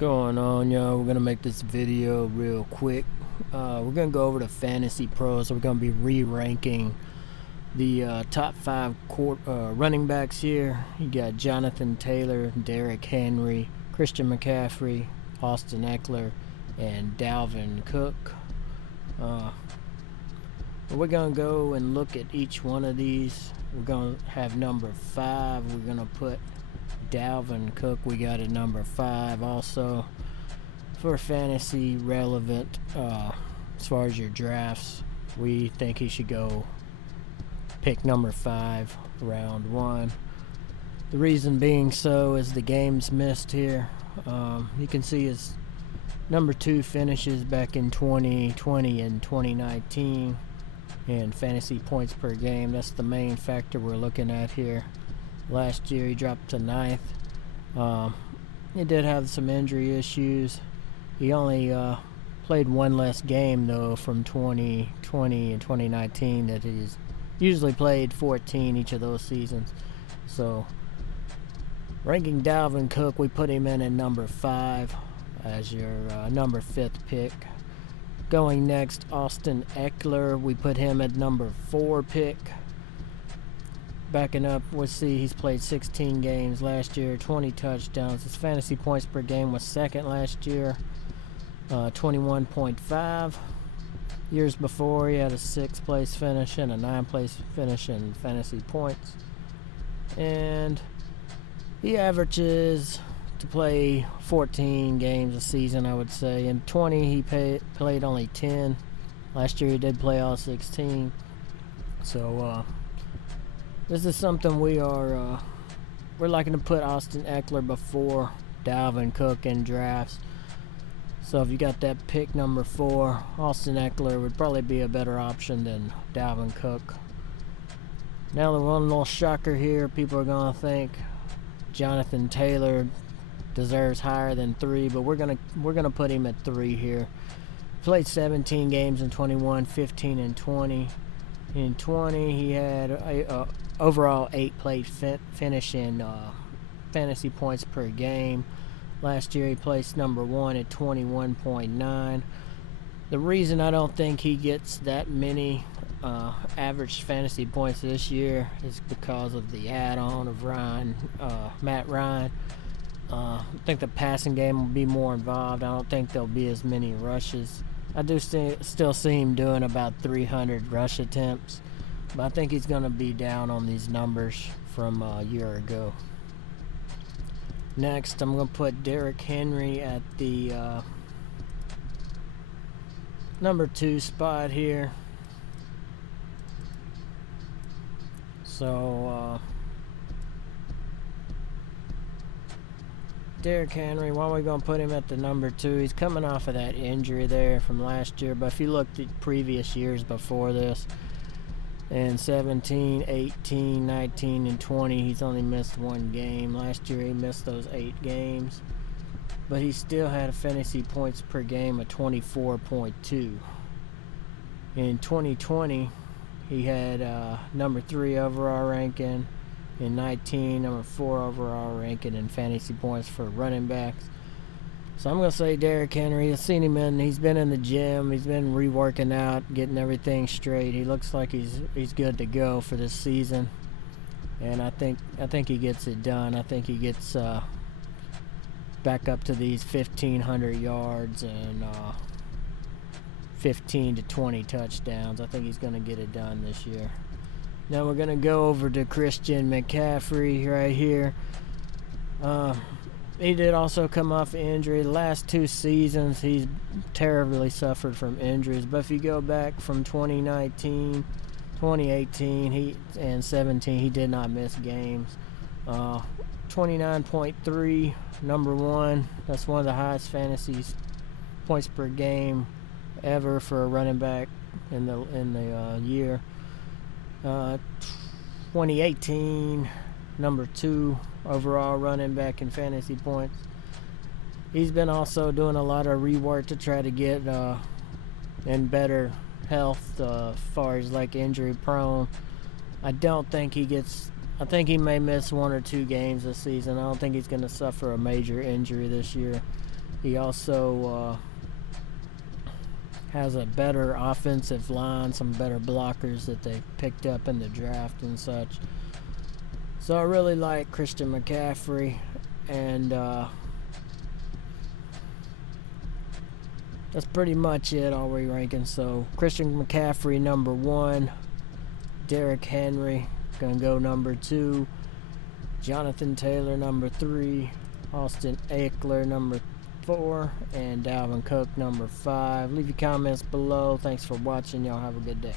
Going on, y'all? We're gonna make this video real quick. We're gonna go over to Fantasy Pro, so we're gonna be re-ranking the top 5 running backs here. You got Jonathan Taylor, Derrick Henry, Christian McCaffrey, Austin Ekeler, and Dalvin Cook. We're gonna go and look at each one of these. We're gonna have number 5. We're gonna put Dalvin Cook, we got at number 5 also for fantasy relevant. As far as your drafts, we think he should go pick number 5 round 1. The reason being so is the games missed here. You can see his number 2 finishes back in 2020 and 2019 and fantasy points per game. That's the main factor we're looking at here. Last year he dropped to 9th. He did have some injury issues. He only played one less game though from 2020 and 2019 that he's usually played 14 each of those seasons. So ranking Dalvin Cook, we put him in at number 5 as your number 5th pick. Going next, Austin Ekeler, we put him at number 4 pick. Backing up, we'll see he's played 16 games last year, 20 touchdowns. His fantasy points per game was 2nd last year, 21.5. Years before, he had a 6th place finish and a 9th place finish in fantasy points. And he averages to play 14 games a season, I would say. In 20, he played only 10. Last year, he did play all 16. So, this is something we're liking to put Austin Ekeler before Dalvin Cook in drafts. So if you got that pick number 4, Austin Ekeler would probably be a better option than Dalvin Cook. Now the one little shocker here, people are gonna think Jonathan Taylor deserves higher than 3, but we're gonna put him at 3 here. Played 17 games in 21, 15 and 20. In 20, he had a overall 8 plate finish in fantasy points per game. Last year, he placed number 1 at 21.9. The reason I don't think he gets that many average fantasy points this year is because of the add-on of Matt Ryan. I think the passing game will be more involved. I don't think there'll be as many rushes. I do still see him doing about 300 rush attempts, but I think he's going to be down on these numbers from a year ago. Next, I'm going to put Derrick Henry at the number 2 spot here. So, Derrick Henry, why are we going to put him at the number 2? He's coming off of that injury there from last year, but if you looked at previous years before this, in 17, 18, 19, and 20, he's only missed 1 game. Last year he missed those 8 games, but he still had a fantasy points per game of 24.2. In 2020, he had number 3 overall ranking. In 19, number 4 overall ranking in fantasy points for running backs. So I'm going to say Derrick Henry. I've seen him he's been in the gym. He's been reworking out, getting everything straight. He looks like he's good to go for this season. And I think he gets it done. I think he gets back up to these 1,500 yards and 15 to 20 touchdowns. I think he's going to get it done this year. Now we're going to go over to Christian McCaffrey right here. He did also come off injury. The last 2 seasons, he's terribly suffered from injuries. But if you go back from 2019, 2018, and 17, he did not miss games. 29.3, number 1. That's one of the highest fantasy points per game ever for a running back in the year. 2018, number 2 overall running back in fantasy points. He's been also doing a lot of rework to try to get in better health as far as like injury prone. I don't think he gets I think he may miss 1 or 2 games this season. I don't think he's going to suffer a major injury this year. He also has a better offensive line, some better blockers that they picked up in the draft and such. So I really like Christian McCaffrey, and that's pretty much it, all re-ranking. So Christian McCaffrey number 1, Derrick Henry gonna go number 2, Jonathan Taylor number 3, Austin Ekeler number 4, and Dalvin Cook number 5. Leave your comments below. Thanks for watching. Y'all have a good day.